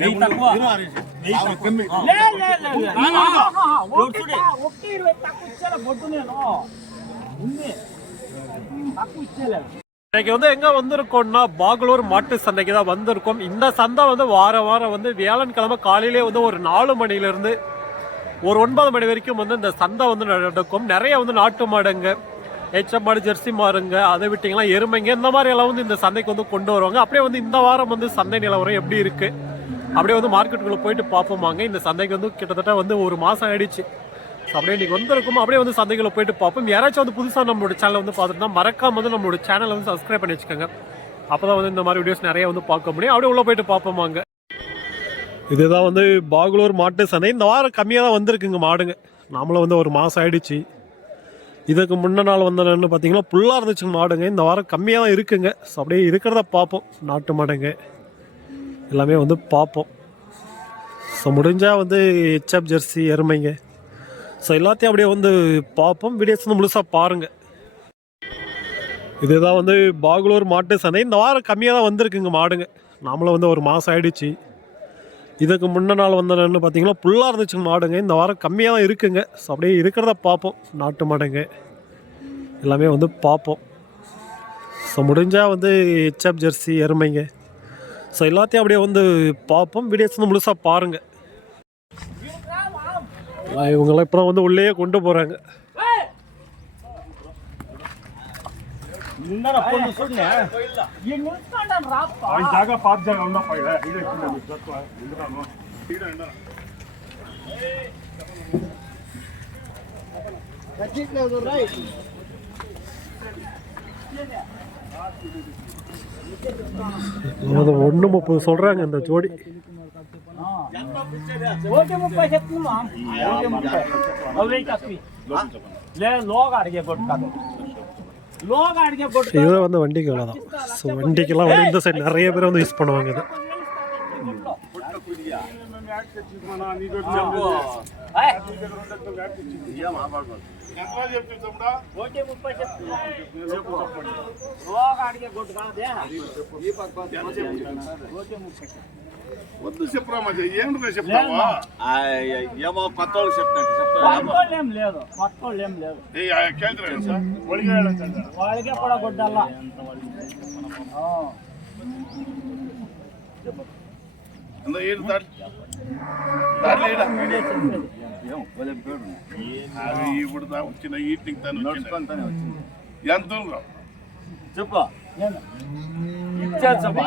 వెయ్యి తక్కువ ఒకటి ఇరవై తక్కువ ఇచ్చేలా బొట్టు నేను. ఉంది. తక్కువ ఇచ్చేలేదు. இன்னைக்கு வந்து எங்க வந்திருக்கோம்னா பாகலூர் மாட்டு சந்தைக்கு தான் வந்திருக்கோம். இந்த சந்தை வந்து வார வாரம் வந்து வியாழன்கிழமை காலையிலே வந்து ஒரு நாலு மணிலிருந்து ஒரு ஒன்பது மணி வரைக்கும் வந்து இந்த சந்தை வந்து நடக்கும். நிறைய வந்து நாட்டு மாடுங்க எச்சம் மாடு ஜெர்சி மாடுங்க அதை விட்டிங்களா எருமைங்க இந்த மாதிரி எல்லாம் வந்து இந்த சந்தைக்கு வந்து கொண்டு வருவாங்க. அப்படியே வந்து இந்த வாரம் வந்து சந்தை நிலவரம் எப்படி இருக்கு? அப்படியே வந்து மார்க்கெட்டுக்குள்ளே போயிட்டு பார்ப்போமாங்க. இந்த சந்தைக்கு வந்து கிட்டத்தட்ட வந்து ஒரு மாதம் ஆயிடுச்சு. அப்படியே இன்னைக்கு வந்திருக்கும்? அப்படியே வந்து சந்தைகளை போயிட்டு பார்ப்போம். யாராச்சும் வந்து புதுசாக நம்மளோட சேனலை வந்து பார்த்துட்டுனா மறக்காம வந்து நம்மளோட சேனலை வந்து சப்ஸ்கிரைப் பண்ணி வச்சுக்கோங்க. அப்பதான் வந்து இந்த மாதிரி வீடியோஸ் நிறைய வந்து பார்க்க முடியும். அப்படியே உள்ளே போயிட்டு பார்ப்போமாங்க இதுதான் வந்து பாகலூர் மாட்டு சந்தை. இந்த வாரம் கம்மியாக தான் வந்திருக்குங்க மாடுங்க. நாமளும் வந்து ஒரு மாதம் ஆயிடுச்சு. இதுக்கு முன்ன நாள் வந்ததுன்னு பார்த்தீங்கன்னா புல்லாக இருந்துச்சு மாடுங்க. இந்த வாரம் கம்மியாக தான் இருக்குங்க. ஸோ அப்படியே இருக்கிறத பார்ப்போம். நாட்டு மாடுங்க. எல்லாமே வந்து பார்ப்போம். ஸோ முடிஞ்சால் வந்து ஹெச்எப் ஜெர்சி எருமைங்க. ஸோ எல்லாத்தையும் அப்படியே வந்து பார்ப்போம். வீடியோஸ் வந்து முழுசாக பாருங்கள் இதுதான் வந்து பாகலூர் மாட்டு சந்தை. இந்த வாரம் கம்மியாக தான் வந்திருக்குங்க மாடுங்க. நாமளும் வந்து ஒரு மாதம் ஆகிடுச்சு இதுக்கு முன்ன நாள் வந்ததுன்னு பார்த்தீங்கன்னா ஃபுல்லாக இருந்துச்சு மாடுங்க. இந்த வாரம் கம்மியாக தான் இருக்குங்க. ஸோ அப்படியே இருக்கிறத பார்ப்போம். நாட்டு மாடுங்க. எல்லாமே வந்து பார்ப்போம். ஸோ முடிஞ்சால் வந்து ஹெச்எப் ஜெர்சி எருமைங்க. ஸோ எல்லாத்தையும் அப்படியே வந்து பார்ப்போம். வீடியோஸ் வந்து முழுசாக பாருங்கள் இவங்களாம் இப்போ தான் வந்து உள்ளேயே கொண்டு போகிறாங்க ஒன்று முப்பது சொல்கிறாங்க இந்த ஜோடி. ఓకే ముప్పై చెప్తున్నా ఓకే ముప్పై అవే తక్కువ లే లోగా అడిగే కొట్టు కాదు లోగా అడిగే కొట్టు இது வந்து வண்டிக்கு தான் ஸோ வண்டிக்கெல்லாம் வந்து இந்த சைடு நிறைய பேர் வந்து யூஸ் பண்ணுவாங்க இது ఎంత యంత్రాలు చెప్పింది కూడా ఒకటి ముప్పై వద్దు చెప్పరా ఏం చెప్తావా? ఏమో కొత్త వాళ్ళు చెప్తాను చెప్తాను లేదు కొత్త వాళ్ళు ఏం లేదు కేంద్రం సార్? వాళ్ళకే కూడా ఏడు దాటి దాటి లేడా అది ఇప్పుడు దా వచ్చిన ఈటింగ్ తను వచ్చిన ఎంత ఉందో? చెప్పు ఇచ్చారు చెప్పు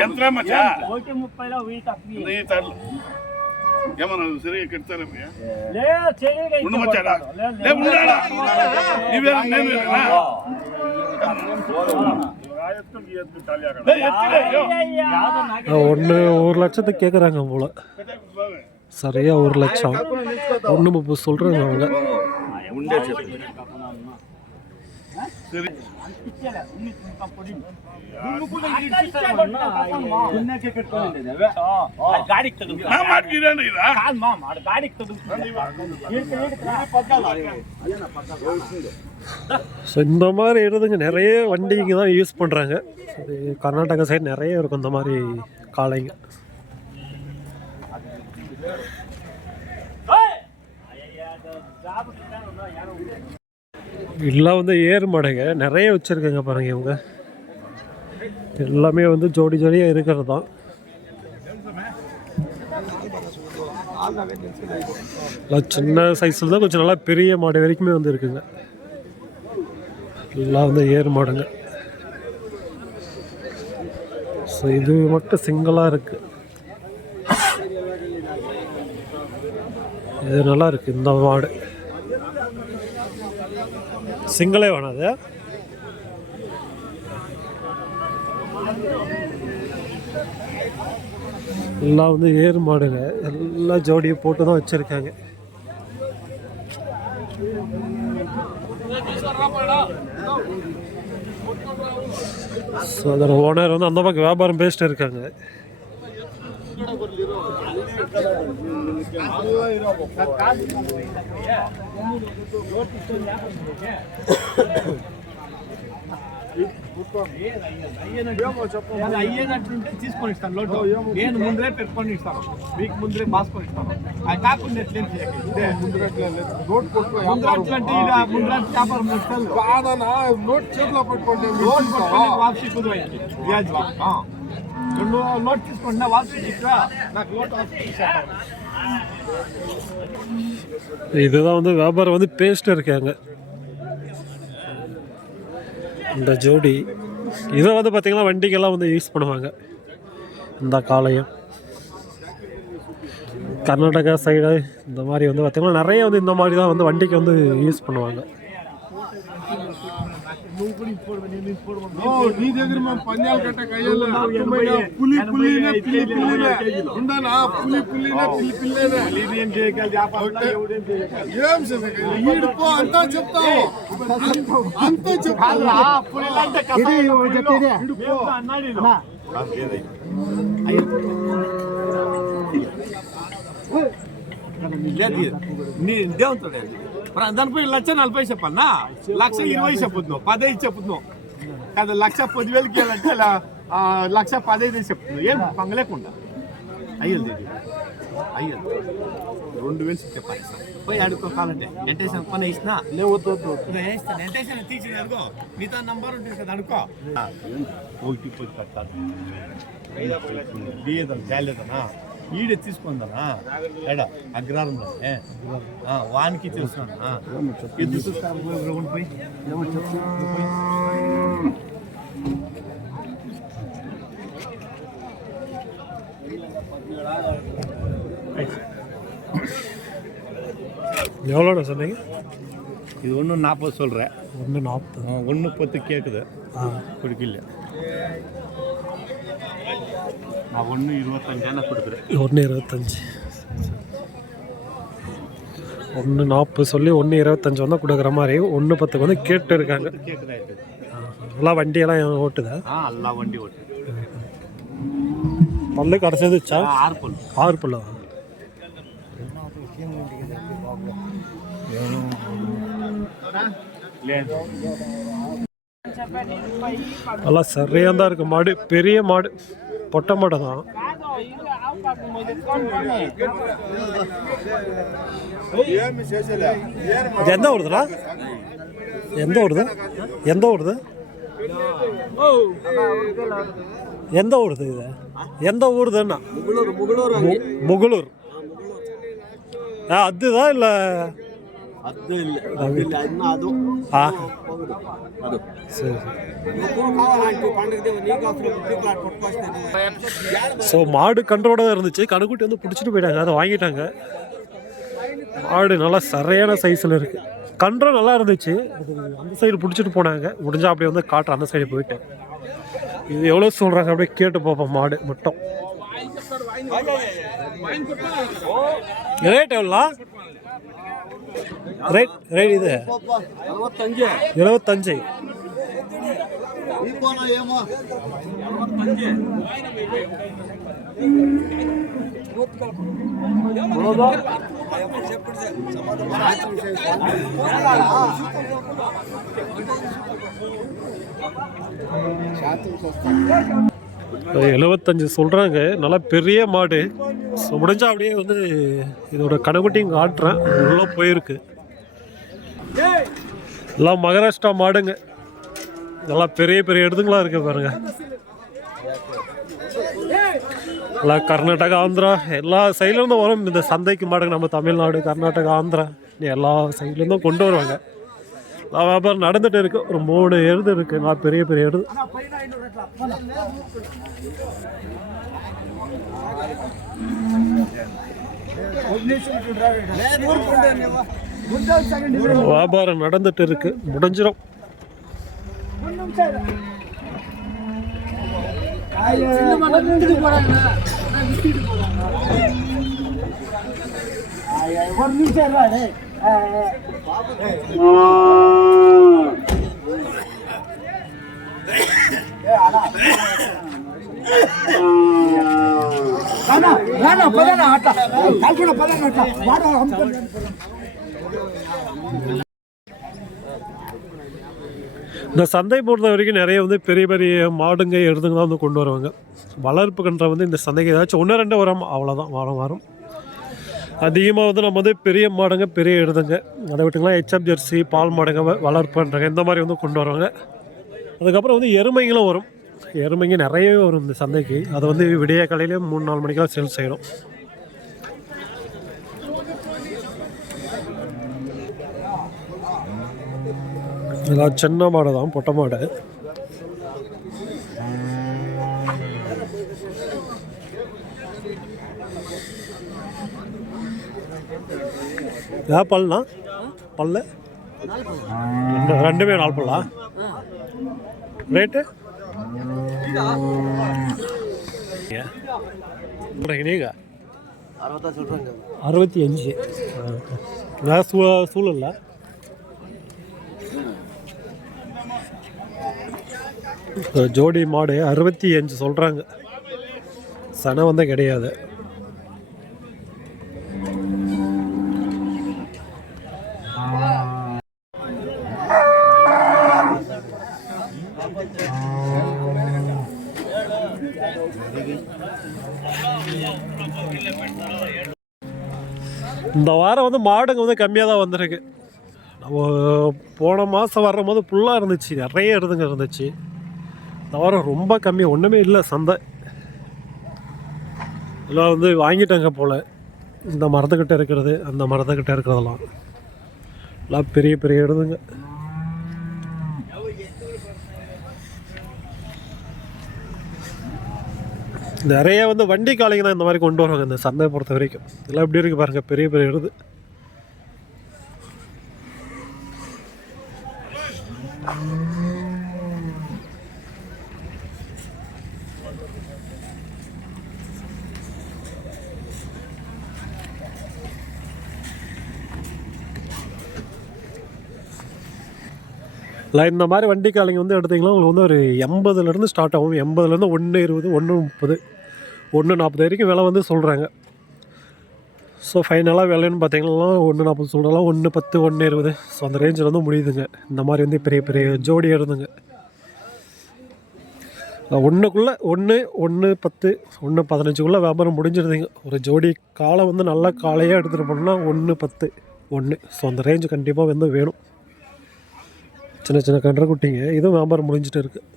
ఎంత మచ్చా ఒకటి ముప్పైలో వెయ్యి తక్కువ ఈ తల్లు ఏమన్నా సరిగా కడతారా లేదు చెయ్యగా ఉండు మచ్చాడా లే ఉన్నాడా నీవే నేను వేరేనా? లే, ఎత్తులే, యో. ஒன்று ஒரு லட்சத்துக்கு கேட்குறாங்க போல சரியாக ஒரு லட்சம். ஒன்று முப்பது சொல்கிறாங்க அவங்க. ஸோ இந்த மாதிரி இடத்துங்க நிறைய வண்டிங்க தான் யூஸ் பண்ணுறாங்க கர்நாடகா சைடு நிறைய இருக்கும் இந்த மாதிரி காலைங்க எல்லாம் வந்து ஏறு மாடுங்க. நிறைய வச்சுருக்காங்க பாருங்க இவங்க. எல்லாமே வந்து ஜோடி ஜோடியாக இருக்கிறது தான் சின்ன சைஸில் தான் கொஞ்சம் நல்லா பெரிய மாடு வரைக்குமே வந்து இருக்குங்க. எல்லாம் வந்து ஏறு மாடுங்க. ஸோ இது மட்டும் சிங்கிளாக இருக்குது இது நல்லா இருக்கு இந்த மாடு. சிங்கிளே வேணாம் அது. எல்லாம் வந்து ஏறு மாடுங்க. எல்லாம் ஜோடியும் போட்டு தான் வச்சுருக்காங்க. ஸோ அதோட ஓனர் வந்து அந்த பக்கம் வியாபாரம் பேசிட்டு இருக்காங்க. అయ్యేటట్టుంటే తీసుకొని ఇస్తాను లోటు నేను ముందరే పెట్టుకొని ఇస్తాను మీకు ముందరే మాసుకొని ఇస్తాను అది కాకుండా ఎట్లేం చేయకండి. కొట్టుకో అంటే ఈడ ముందరట్లు వ్యాపారం కాదనా నోట్ చేతిలో పెట్టుకోండి లోన్ కొట్టుకొని వాపసి కుదరయ్యండి వ్యాజ్ రెండు లోట్ నాకు లోట్ వాపసీ இதுதான் வந்து வியாபாரம் வந்து பேசிட்டு இருக்காங்க. இந்த ஜோடி. இதை வந்து பார்த்திங்கன்னா வண்டிக்கெல்லாம் வந்து யூஸ் பண்ணுவாங்க. இந்த காளையம். கர்நாடகா சைடு இந்த மாதிரி வந்து பார்த்திங்கன்னா நிறைய வந்து இந்த மாதிரி தான் வந்து வண்டிக்கு வந்து யூஸ் பண்ணுவாங்க. నీ దగ్గర మేము పందాలు కట్ట కయ్యాలి పులి పులినే పిల్లి పిల్లినే ఉండనా పులి పులినే పిల్లి పిల్లినే ఏం చేసే అంతా చెప్తావు అంతా చెప్తావు నీ దేవుతాడు దానిపై లక్ష నలభై చెప్పన్నా? లక్ష ఇరవై చెప్పుతున్నావు పదహైదు చెప్పుతున్నావు కదా లక్ష పదివేలకి వెళ్ళంటే లక్ష పదహైదు చెప్తున్నావు ఏం పంగలేకుండా? అయ్యదు అయ్యదు రెండు వేలు చెప్పాలి పోయి అడుక్కోవాలంటే వెంటేషన్ పని ఇచ్చినా వేస్తాను వెంటేషన్ తీసి అడుకో మిగతా నంబర్ ఉంటుంది కదా అనుకో ఒకటి పది కట్టాలి. లేదని జాలేదనా ఈడే తీసుకుందనా ఎడ అగ్రహారంలో వానికి తెలుసునా ఎద్దు చూస్తాను పోయి పోయి எவ்வளோண்ணா சொன்னீங்க இது ஒன்று நாற்பது சொல்கிறேன் ஒன்று நாற்பது ஒன்று பத்து கேட்குது ஆ கொடுக்கல நான் ஒன்று இருபத்தஞ்சான கொடுக்குறேன். ஒன்று இருபத்தஞ்சி. ஒன்று நாற்பது சொல்லி ஒன்று இருபத்தஞ்சி வந்து கொடுக்குற மாதிரி ஒன்று பத்துக்கு வந்து கேட்டு இருக்காங்க. எல்லாம் வண்டியெல்லாம் ஓட்டுதா? ஆ எல்லா வண்டி ஓட்டு பல்லு ஆறு பொண்ணு ஆறு பல்லா? நல்லா சரியாக தான் இருக்குது மாடு பெரிய மாடு. பொட்டை மாட்டை தான். எந்த ஊருதுடா? எந்த ஊருது? எந்த ஊருது? எந்த ஊருது இது? எந்த ஊருதுன்னா? முகலூர் முகலூர். ஆ அதுதான் இல்லை. ಅದು ಇಲ್ಲ ಅದು ಇಲ್ಲ ಇನ್ನು ಅದು ஆ ಅದು சரி ஸோ மாடு கன்றோட தான் இருந்துச்சு கணுக்குட்டி வந்து பிடிச்சிட்டு போயிட்டாங்க அதை வாங்கிட்டாங்க மாடு நல்லா சரியான சைஸில் இருக்கு கன்றும் நல்லா இருந்துச்சு அது அந்த சைடு பிடிச்சிட்டு போனாங்க முடிஞ்சா அப்படியே வந்து காட்டுற அந்த சைடு போயிட்டு இது எவ்வளோ சொல்கிறாங்க அப்படியே கேட்டு பார்ப்போம் மாடு மட்டும் ரேட் எவ்வளோ ரைட் ரைட் இது. எழுபத்தஞ்சு எழுபத்தஞ்சு சொல்கிறாங்க நல்லா பெரிய மாடு. முடிஞ்சால் அப்படியே வந்து இதோட கடைக்குட்டிங்க ஆட்டுறேன். உள்ளே போயிருக்கு. எல்லாம் மகாராஷ்டிரா மாடுங்க. எல்லாம் பெரிய பெரிய இடத்துங்களா இருக்கு பாருங்க. எல்லாம் கர்நாடகா ஆந்திரா எல்லா சைட்லேருந்தும் வரும். இந்த சந்தைக்கு மாடுங்க நம்ம தமிழ்நாடு கர்நாடகா ஆந்திரா. எல்லா சைட்லேருந்தும் கொண்டு வருவாங்க. எல்லாம் வியாபாரம் நடந்துட்டு இருக்கு. ஒரு மூணு எருது இருக்கு. நான் பெரிய பெரிய எருது வியாபாரம் நடந்துட்டு இருக்கு முடிஞ்சிடும் ஒரு நிமிஷம் ஆட்டா டேய். இந்த சந்தை பொறுத்த வரைக்கும் நிறைய வந்து பெரிய பெரிய மாடுங்க எருதுங்க தான் வந்து கொண்டு வருவாங்க. வளர்ப்பு கன்ற வந்து இந்த சந்தைக்கு ஏதாச்சும் ஒன்று ரெண்டு வரும் அவ்வளோதான் வாரம் வாரம். அதிகமாக வந்து நம்ம வந்து பெரிய மாடுங்க பெரிய எருதுங்க அதை விட்டுங்களா ஹெச்எப் ஜெர்சி பால் மாடுங்க வ- வளர்ப்பு பண்ணுறாங்க இந்த மாதிரி வந்து கொண்டு வருவாங்க. அதுக்கப்புறம் வந்து எருமைங்களும் வரும். எருமைங்க நிறையவே வரும் இந்த சந்தைக்கு. அதை வந்து விடிய காலையிலே மூணு நாலு மணிக்கெலாம் சேல் செய்யணும் இதெல்லாம் சின்ன மாடு தான் பொட்டை மாடு. ஏன் பல்னா பல்லு? ரெண்டு ரெண்டுமே நாலு பல்லா? ரேட்டு? நீங்க அறுபத்தா அஞ்சு. சூழல்ல? ஜோடி மாடு அறுபத்தி அஞ்சு சொல்கிறாங்க சனம் வந்து கிடையாது. இந்த வாரம் வந்து மாடுங்க வந்து கம்மியாக தான் வந்திருக்கு. நம்ம போன மாதம் வரும்போது ஃபுல்லாக இருந்துச்சு நிறைய இருந்துங்க இருந்துச்சு. இந்த வாரம் ரொம்ப கம்மி ஒன்றுமே இல்லை சந்தை. எல்லாம் வந்து வாங்கிட்டாங்க போல். இந்த மரத்துக்கிட்ட இருக்கிறது அந்த மரத்துக்கிட்ட இருக்கிறதெல்லாம். எல்லாம் பெரிய பெரிய இடதுங்க நிறைய வந்து வண்டி காலைங்க தான் இந்த மாதிரி கொண்டு வருவாங்க இந்த சந்தையை பொறுத்த வரைக்கும். இதெல்லாம் எப்படி இருக்கு பாருங்க பெரிய பெரிய எழுது இல்லை இந்த மாதிரி வண்டி காலைங்க வந்து எடுத்திங்கன்னா உங்களுக்கு வந்து ஒரு எண்பதுலேருந்து ஸ்டார்ட் ஆகும். எண்பதுலேருந்து ஒன்று இருபது ஒன்று முப்பது ஒன்று நாற்பது வரைக்கும் விலை வந்து சொல்கிறாங்க ஸோ ஃபைனலாக விலைன்னு பார்த்தீங்கன்னா ஒன்று நாற்பது சொல்கிறலாம் ஒன்று பத்து ஒன்று இருபது. ஸோ அந்த ரேஞ்சில் வந்து முடியுதுங்க. இந்த மாதிரி வந்து பெரிய பெரிய ஜோடி இருந்துங்க ஒன்றுக்குள்ளே ஒன்று ஒன்று பத்து ஒன்று பதினஞ்சுக்குள்ளே வியாபாரம் முடிஞ்சிருதுங்க. ஒரு ஜோடி காலை வந்து நல்லா காலையாக எடுத்துகிட்டு போனோம்னா ஒன்று பத்து ஒன்று ஸோ அந்த ரேஞ்சு கண்டிப்பாக வந்து வேணும். சின்ன சின்ன கன்று குட்டிங்க. இதுவும் வியாபாரம் முடிஞ்சிட்டு இருக்குது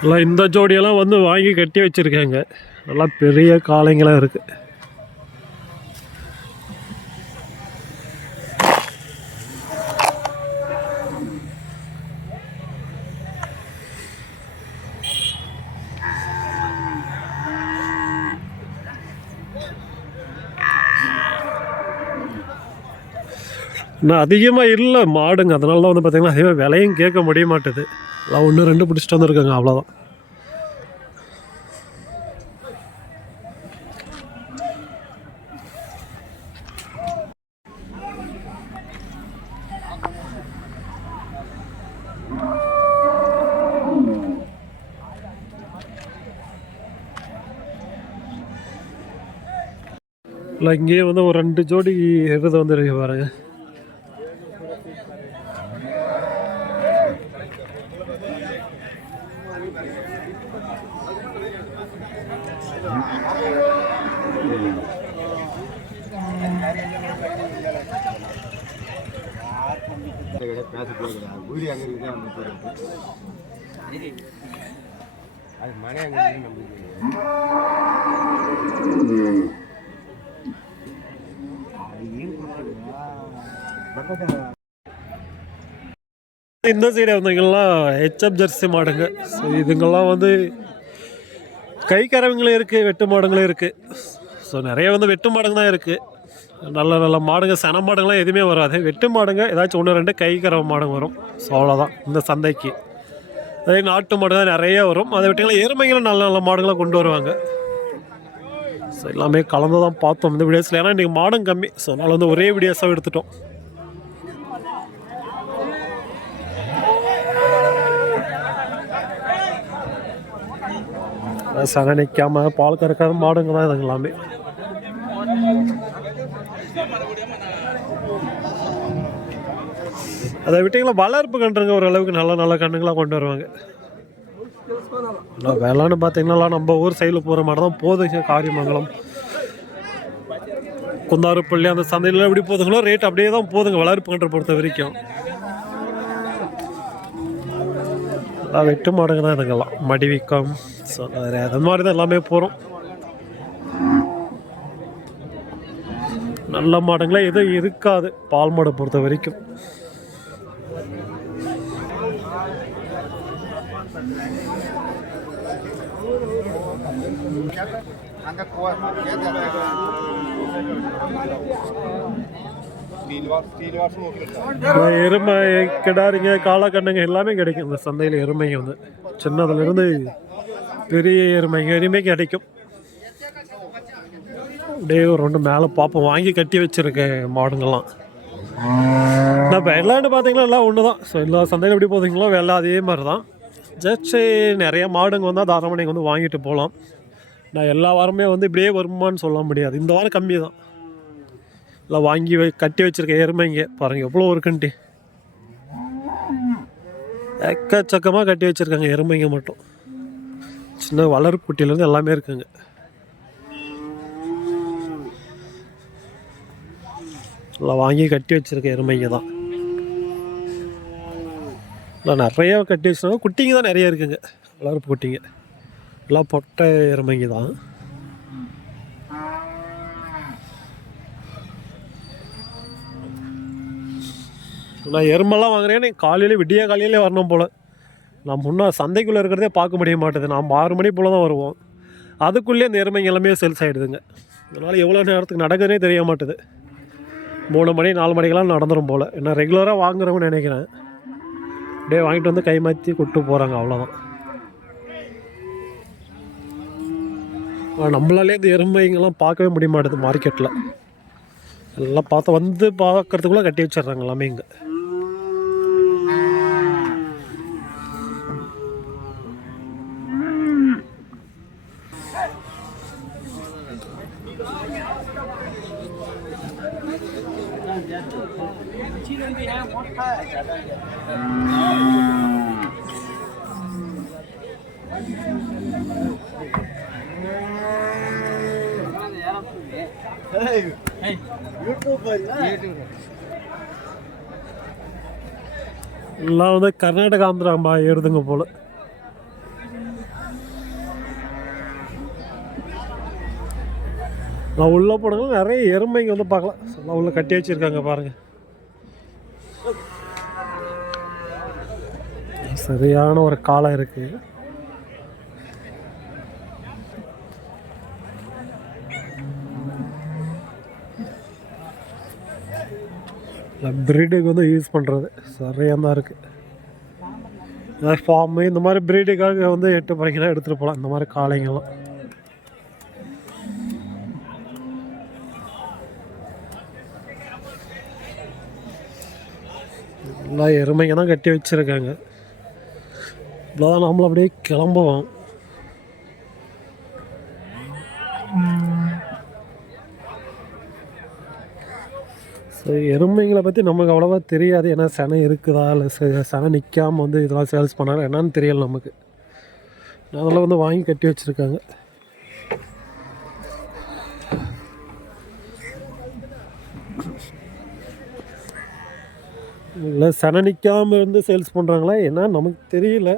நல்லா இந்த ஜோடியெல்லாம் வந்து வாங்கி கட்டி வச்சுருக்காங்க. நல்லா பெரிய காலைங்களாக இருக்குது நான் அதிகமாக இல்லை மாடுங்க. அதனால தான் வந்து பார்த்திங்கன்னா அதிகமாக விலையும் கேட்க முடிய மாட்டுது. எல்லாம் ஒன்று ரெண்டு பிடிச்சிட்டு வந்திருக்காங்க அவ்வளோதான் இல்லை இங்கேயே வந்து ஒரு ரெண்டு ஜோடி எருது இந்த சைடு வந்தீங்கலாம் ஹெச்எப் ஜெர்சி மாடுங்க. ஸோ இதுங்கெல்லாம் வந்து கை கறவைங்களும் இருக்குது வெட்டு மாடுங்களும் இருக்குது ஸோ நிறைய வந்து வெட்டு மாடுங்க தான் இருக்குது நல்ல நல்ல மாடுங்க சன மாடுங்கள்லாம் எதுவுமே வராது. வெட்டு மாடுங்க ஏதாச்சும் ஒன்று ரெண்டு கை கறவை மாடுங்க வரும். ஸோ அவ்வளோதான் இந்த சந்தைக்கு. அதே நாட்டு மாடு தான் நிறைய வரும். அதை விட்டிங்களா எருமைகளும் நல்ல நல்ல மாடுங்களாம் கொண்டு வருவாங்க. ஸோ எல்லாமே கலந்து தான் பார்த்தோம் இந்த வீடியோஸில் ஏன்னா இன்றைக்கி மாடும் கம்மி. ஸோ அதனால் வந்து ஒரே வீடியோஸாக எடுத்துட்டோம். சன நிற்காமல் பால் கறக்காத மாடுங்க தான் இதுங்க எல்லாமே. அதை விட்டிங்களா? வளர்ப்பு கன்றுங்க ஓரளவுக்கு நல்ல நல்ல கண்ணுங்களாக கொண்டு வருவாங்க. ஆனால் வேளான்னு பார்த்தீங்கன்னா நம்ம ஊர் சைடில் போகிற மாதிரி தான் போதுங்க காரியமங்கலம். குந்தாறுப்பள்ளி அந்த சந்தையில் எப்படி போதுங்களோ ரேட் அப்படியே தான் போதுங்க வளர்ப்பு கன்று பொறுத்த வரைக்கும். எல்லாம் வெட்டு மாடுங்க தான் இதுங்கெல்லாம். மடிவிக்கம் ஸோ வேறு அது மாதிரி தான் எல்லாமே போகிறோம் நல்ல மாடுங்களே எதுவும் இருக்காது. பால் மாடை பொறுத்த வரைக்கும். எருமை கிடாரிங்க காளாக்கண்ணுங்க எல்லாமே கிடைக்கும். இந்த சந்தையில் எருமைங்க வந்து. சின்னதுலேருந்து பெரிய எருமைங்க எருமை கிடைக்கும். அப்படியே ஒரு ரெண்டு மேலே பார்ப்போம் வாங்கி கட்டி வச்சுருக்கேன் மாடுங்கள்லாம். நான் எல்லாண்டு பார்த்தீங்கன்னா எல்லாம் ஒன்று தான் ஸோ எல்லா சந்தையில் எப்படி போதீங்களோ எல்லாம் அதே மாதிரி தான் ஜஸ்ட்டு நிறைய மாடுங்க வந்தால் தாராமணிங்க வந்து வாங்கிட்டு போகலாம் நான் எல்லா வாரமே வந்து இப்படியே வருமான்னு சொல்ல முடியாது. இந்த வாரம் கம்மி தான் எல்லாம் வாங்கி வை கட்டி வச்சுருக்க எருமைங்க பாருங்கள் எவ்வளோ இருக்குன்ட்டு எக்கச்சக்கமாக கட்டி வச்சுருக்காங்க. எருமைங்க மட்டும். சின்ன வளர்ப்புட்டிலேருந்து எல்லாமே இருக்குங்க. இல்லை வாங்கி கட்டி வச்சுருக்க எருமைங்க தான். இல்லை நிறைய கட்டி வச்சுருக்காங்க குட்டிங்க தான் நிறைய இருக்குங்க. வளர்ப்பு குட்டிங்க. எல்லாம் பொட்டை எருமைங்க தான். நான் எருமெல்லாம் வாங்குறேன். காலையில் விடிய காலையிலே வரணும் போல். நான் முன்னே சந்தைக்குள்ளே இருக்கிறதே பார்க்க முடிய மாட்டேது. நாம் ஆறு மணி போல் தான் வருவோம். அதுக்குள்ளேயே இந்த எருமைங்க எல்லாமே சேல்ஸ் ஆகிடுதுங்க அதனால் எவ்வளோ நேரத்துக்கு நடக்குதுனே தெரிய மாட்டுது. மூணு மணி நாலு மணிக்கெல்லாம் நடந்துடும் போல். என்ன ரெகுலராக வாங்குறவங்க நினைக்கிறேன். அப்படியே வாங்கிட்டு வந்து கை மாற்றி கூப்பிட்டு போகிறாங்க அவ்வளோதான் நம்மளாலே இந்த எருமைங்கெல்லாம் பார்க்கவே முடிய மாட்டுது மார்க்கெட்டில் எல்லாம் பார்த்து வந்து பார்க்கறதுக்குள்ளே கட்டி வச்சிடுறாங்க எல்லாமே இங்கே. எல்லாம் வந்து கர்நாடகா ஆந்திராம்பா ஏறுதுங்க போல். நான் உள்ளே போனதும் நிறைய எருமைங்க வந்து பார்க்கலாம். எல்லாம் உள்ள கட்டி வச்சிருக்காங்க பாருங்க. சரியான ஒரு காலம் இருக்கு. ப்ரீடுக்கு வந்து யூஸ் பண்ணுறது சரியாக தான் இருக்குது ஃபார்மு இந்த மாதிரி ப்ரீடுக்காக வந்து எட்டு பறக்கினா எடுத்துகிட்டு போகலாம் இந்த மாதிரி காளைங்கெல்லாம் எல்லாம் எருமைங்க தான் கட்டி வச்சுருக்காங்க. இவ்வளோதான் நம்மளும் அப்படியே கிளம்புவோம். ஸோ எருமைங்களை பற்றி நமக்கு அவ்வளோவா தெரியாது. ஏன்னா சனை இருக்குதா? இல்லை சனை நிற்காம வந்து இதெல்லாம் சேல்ஸ் பண்ணாங்க என்னன்னு தெரியல நமக்கு. அதெல்லாம் வந்து வாங்கி கட்டி வச்சுருக்காங்க. இல்லை சனை நிற்காமல் இருந்து சேல்ஸ் பண்ணுறாங்களா என்ன நமக்கு தெரியல.